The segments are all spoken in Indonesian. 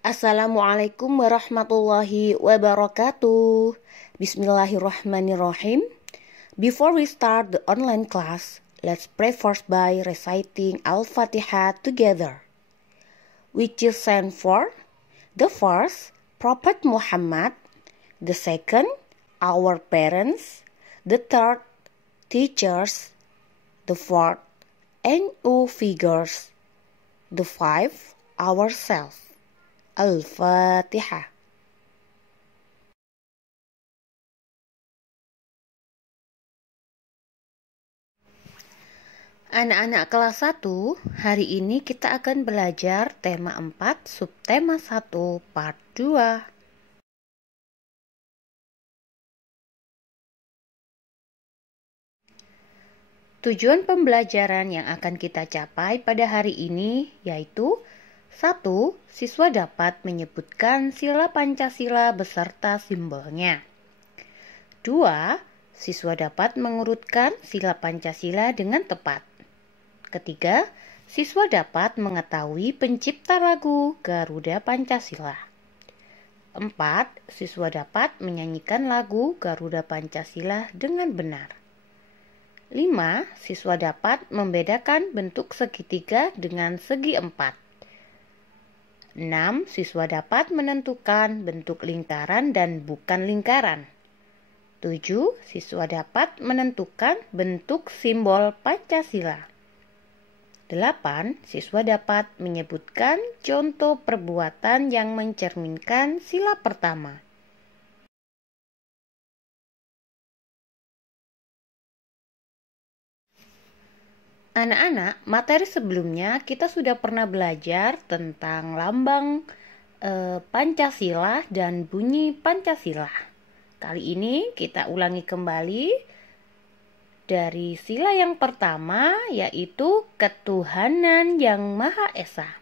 Assalamualaikum warahmatullahi wabarakatuh. Bismillahirrahmanirrahim. Before we start the online class, let's pray first by reciting Al-Fatihah together, which is stand for the first, Prophet Muhammad; the second, our parents; the third, teachers; the fourth, NU figures; the fifth, ourselves. Al-Fatihah. Anak-anak kelas 1, hari ini kita akan belajar tema 4, subtema 1, part 2. Tujuan pembelajaran yang akan kita capai pada hari ini yaitu 1. Siswa dapat menyebutkan sila Pancasila beserta simbolnya. 2. Siswa dapat mengurutkan sila Pancasila dengan tepat. Ketiga, siswa dapat mengetahui pencipta lagu Garuda Pancasila. 4. Siswa dapat menyanyikan lagu Garuda Pancasila dengan benar. 5. Siswa dapat membedakan bentuk segitiga dengan segi empat. 6. Siswa dapat menentukan bentuk lingkaran dan bukan lingkaran. 7. Siswa dapat menentukan bentuk simbol Pancasila. 8. Siswa dapat menyebutkan contoh perbuatan yang mencerminkan sila pertama. Anak-anak, materi sebelumnya kita sudah pernah belajar tentang lambang Pancasila dan bunyi Pancasila. Kali ini kita ulangi kembali dari sila yang pertama, yaitu ketuhanan yang Maha Esa.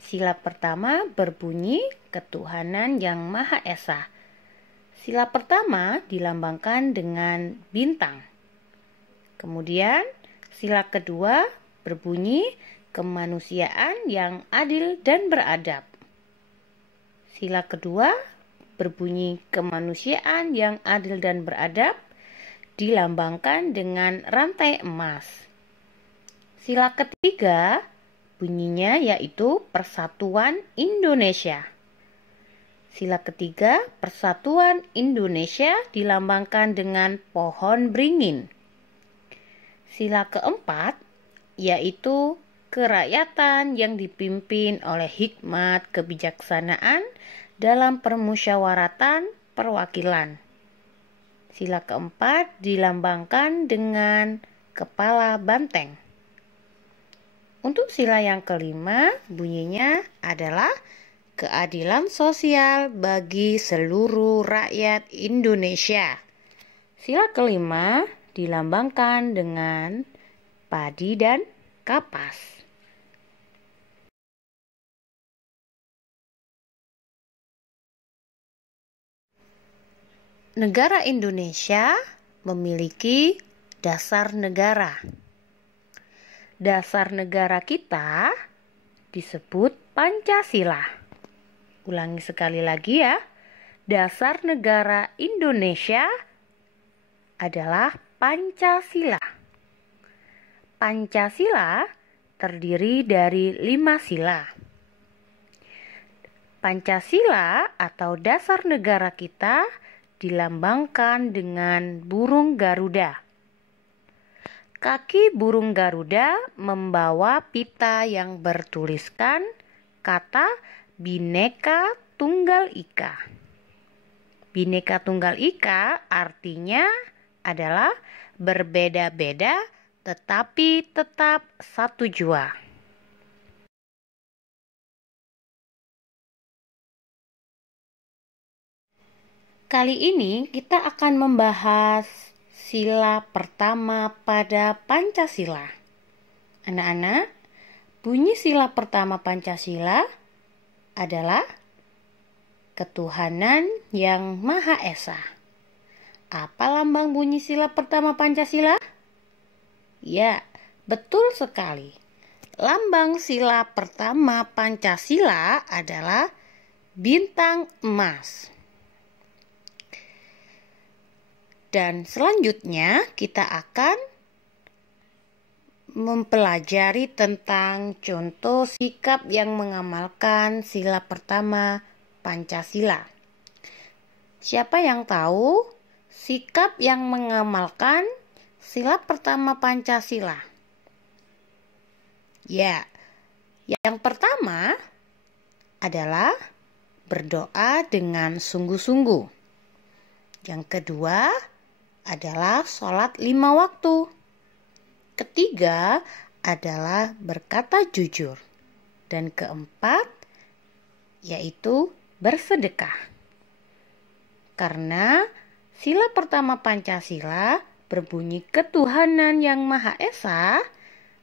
Sila pertama berbunyi ketuhanan yang Maha Esa. Sila pertama dilambangkan dengan bintang. Kemudian sila kedua berbunyi kemanusiaan yang adil dan beradab. Sila kedua berbunyi kemanusiaan yang adil dan beradab dilambangkan dengan rantai emas. Sila ketiga bunyinya yaitu Persatuan Indonesia. Sila ketiga Persatuan Indonesia dilambangkan dengan pohon beringin. Sila keempat yaitu kerakyatan yang dipimpin oleh hikmat kebijaksanaan dalam permusyawaratan perwakilan. Sila keempat dilambangkan dengan kepala banteng. Untuk sila yang kelima bunyinya adalah keadilan sosial bagi seluruh rakyat Indonesia. Sila kelima dilambangkan dengan padi dan kapas. Negara Indonesia memiliki dasar negara. Dasar negara kita disebut Pancasila. Ulangi sekali lagi ya. Dasar negara Indonesia adalah Pancasila. Pancasila terdiri dari 5 sila. Pancasila atau dasar negara kita dilambangkan dengan burung Garuda. Kaki burung Garuda membawa pita yang bertuliskan kata Bhinneka Tunggal Ika. Bhinneka Tunggal Ika artinya adalah berbeda-beda tetapi tetap satu jua. Kali ini kita akan membahas sila pertama pada Pancasila. Anak-anak, bunyi sila pertama Pancasila adalah ketuhanan yang Maha Esa. Apa lambang bunyi sila pertama Pancasila? Ya, betul sekali. Lambang sila pertama Pancasila adalah bintang emas. Dan selanjutnya kita akan mempelajari tentang contoh sikap yang mengamalkan sila pertama Pancasila. Siapa yang tahu sikap yang mengamalkan sila pertama Pancasila? Ya, yang pertama adalah berdoa dengan sungguh-sungguh. Yang kedua adalah sholat 5 waktu. Ketiga adalah berkata jujur. Dan keempat yaitu bersedekah. Karena sila pertama Pancasila berbunyi ketuhanan yang Maha Esa,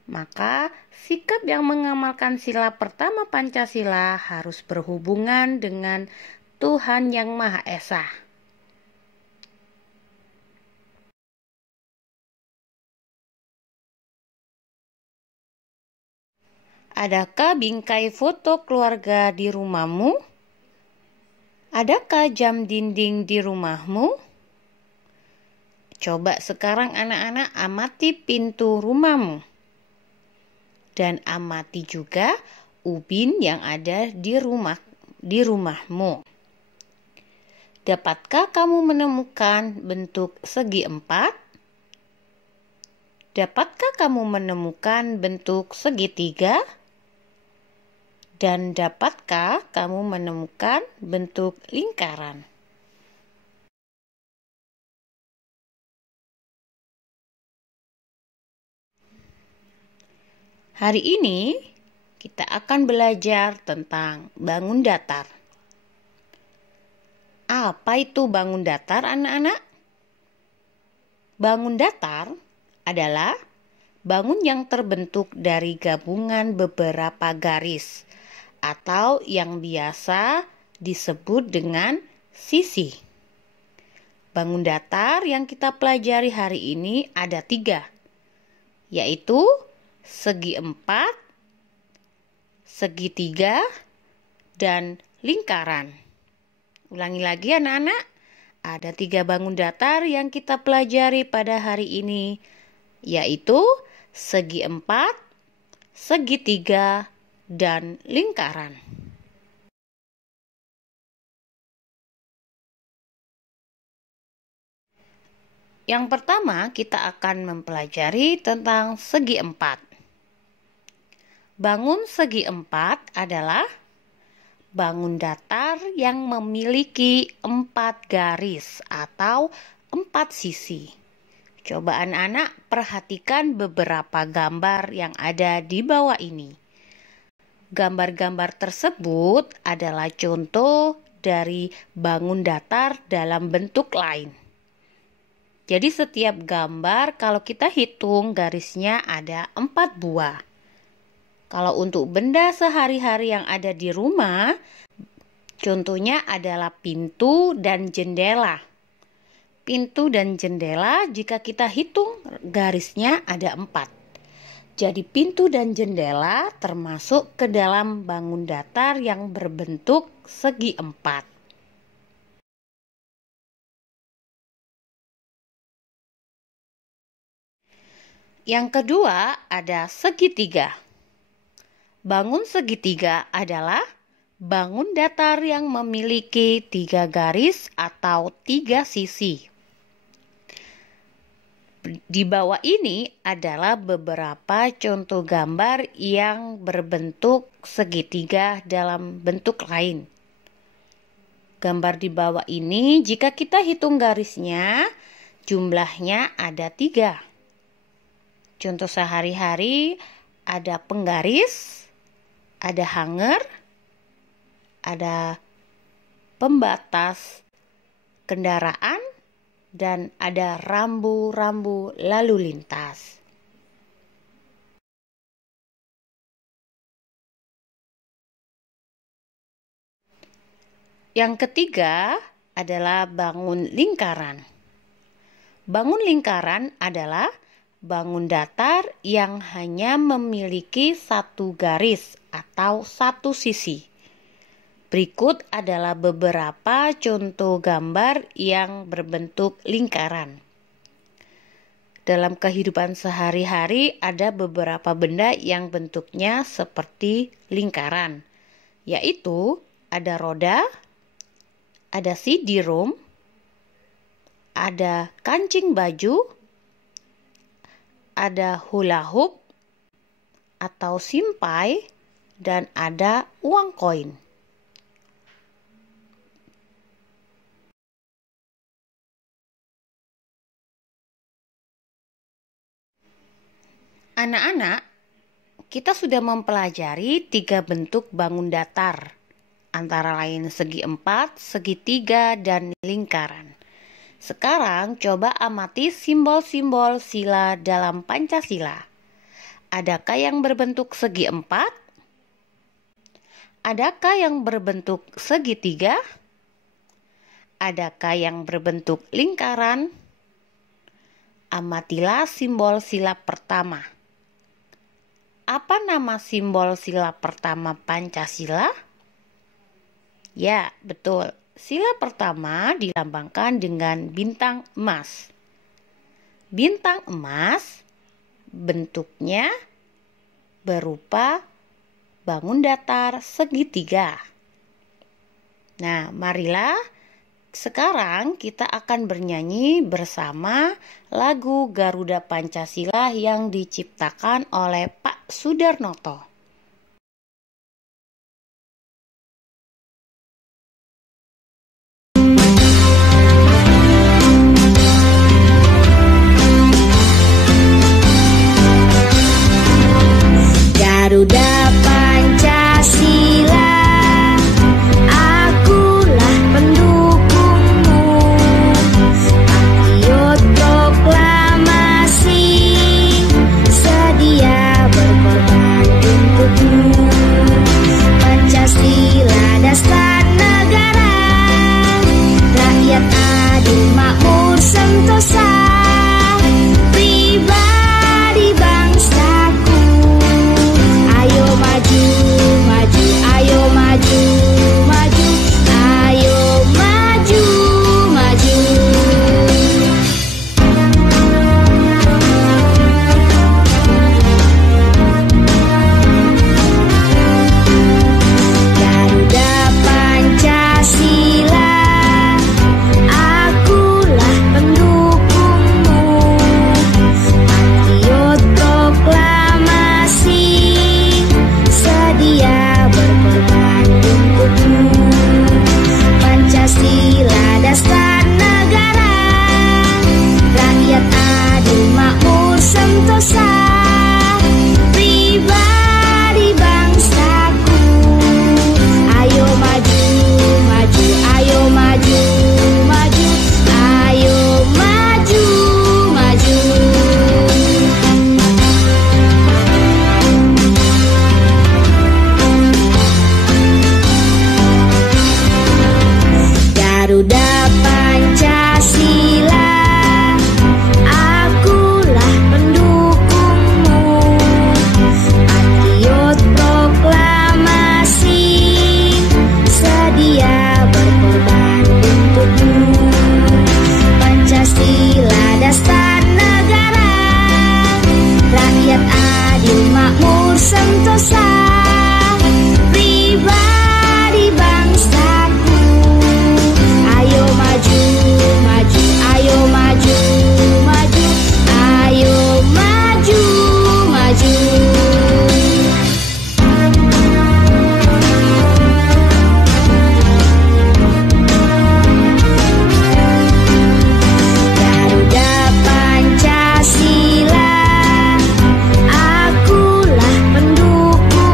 maka sikap yang mengamalkan sila pertama Pancasila harus berhubungan dengan Tuhan yang Maha Esa. Adakah bingkai foto keluarga di rumahmu? Adakah jam dinding di rumahmu? Coba sekarang anak-anak amati pintu rumahmu. Dan amati juga ubin yang ada di rumahmu. Dapatkah kamu menemukan bentuk segi 4? Dapatkah kamu menemukan bentuk segitiga? Dan dapatkah kamu menemukan bentuk lingkaran? Hari ini kita akan belajar tentang bangun datar. Apa itu bangun datar, anak-anak? Bangun datar adalah bangun yang terbentuk dari gabungan beberapa garis atau yang biasa disebut dengan sisi. Bangun datar yang kita pelajari hari ini ada 3, yaitu segi 4, segitiga, dan lingkaran. Ulangi lagi anak-anak, ada 3 bangun datar yang kita pelajari pada hari ini, yaitu segi 4, segitiga, dan lingkaran. Yang pertama kita akan mempelajari tentang segi 4. Bangun segi 4 adalah bangun datar yang memiliki 4 garis atau 4 sisi. Coba anak-anak perhatikan beberapa gambar yang ada di bawah ini. Gambar-gambar tersebut adalah contoh dari bangun datar dalam bentuk lain. Jadi setiap gambar kalau kita hitung garisnya ada 4 buah. Kalau untuk benda sehari-hari yang ada di rumah, contohnya adalah pintu dan jendela. Pintu dan jendela jika kita hitung garisnya ada 4. Jadi pintu dan jendela termasuk ke dalam bangun datar yang berbentuk segi 4. Yang kedua ada segitiga. Bangun segitiga adalah bangun datar yang memiliki 3 garis atau 3 sisi. Di bawah ini adalah beberapa contoh gambar yang berbentuk segitiga dalam bentuk lain. Gambar di bawah ini jika kita hitung garisnya, jumlahnya ada 3. Contoh sehari-hari ada penggaris, ada hanger, ada pembatas kendaraan, dan ada rambu-rambu lalu lintas. Yang ketiga adalah bangun lingkaran. Bangun lingkaran adalah bangun datar yang hanya memiliki 1 garis atau 1 sisi. Berikut adalah beberapa contoh gambar yang berbentuk lingkaran. Dalam kehidupan sehari-hari ada beberapa benda yang bentuknya seperti lingkaran, yaitu ada roda, ada CD-ROM, ada kancing baju, ada hula hoop atau simpai, dan ada uang koin. Anak-anak, kita sudah mempelajari 3 bentuk bangun datar, antara lain segi 4, segitiga, dan lingkaran. Sekarang coba amati simbol-simbol sila dalam Pancasila. Adakah yang berbentuk segi 4? Adakah yang berbentuk segitiga? Adakah yang berbentuk lingkaran? Amatilah simbol sila pertama. Apa nama simbol sila pertama Pancasila? Ya, betul. Sila pertama dilambangkan dengan bintang emas. Bintang emas bentuknya berupa bangun datar segitiga. Nah, marilah sekarang kita akan bernyanyi bersama lagu Garuda Pancasila yang diciptakan oleh Pak Sudarnoto. Garuda Pancasila, akulah pendukungmu. Patriot proklamasi, sedia berkorban untukmu. Pancasila dasar negara, rakyat adil makmur sentosa. Pribadi bangsaku, ayo maju, maju, ayo maju, maju, ayo maju, maju. Garuda Pancasila, akulah pendukungmu. Patriot proklamasi, sedia berkorban untukmu. Pancasila dasar negara, rakyat adil makmur sentosa. Pribadi bangsaku, ayo maju, maju, ayo maju, maju, ayo maju, maju. Garuda Pancasila, akulah pendukungmu. Patriot proklamasi, sedia berkorban untukmu. Pancasila dasar negara, rakyat adil makmur sentosa. Pribadi bangsaku, ayo maju, maju, ayo maju, maju, ayo maju, maju. Garuda Pancasila, akulah pendukungmu.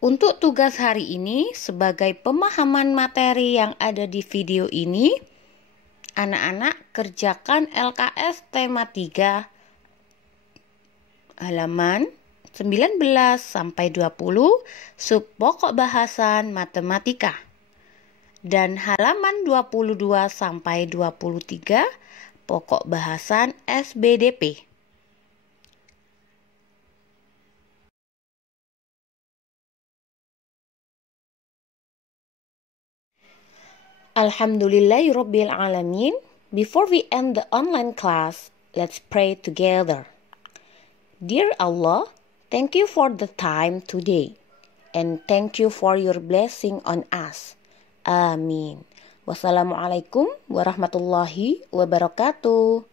Untuk tugas hari ini, sebagai pemahaman materi yang ada di video ini, anak-anak kerjakan LKS tema 3 halaman 19 sampai 20 sub pokok bahasan matematika dan halaman 22 sampai 23 pokok bahasan SBDP. Alhamdulillahirabbil alamin. Before we end the online class, let's pray together. Dear Allah, thank you for the time today, and thank you for your blessing on us. Amin. Wassalamualaikum warahmatullahi wabarakatuh.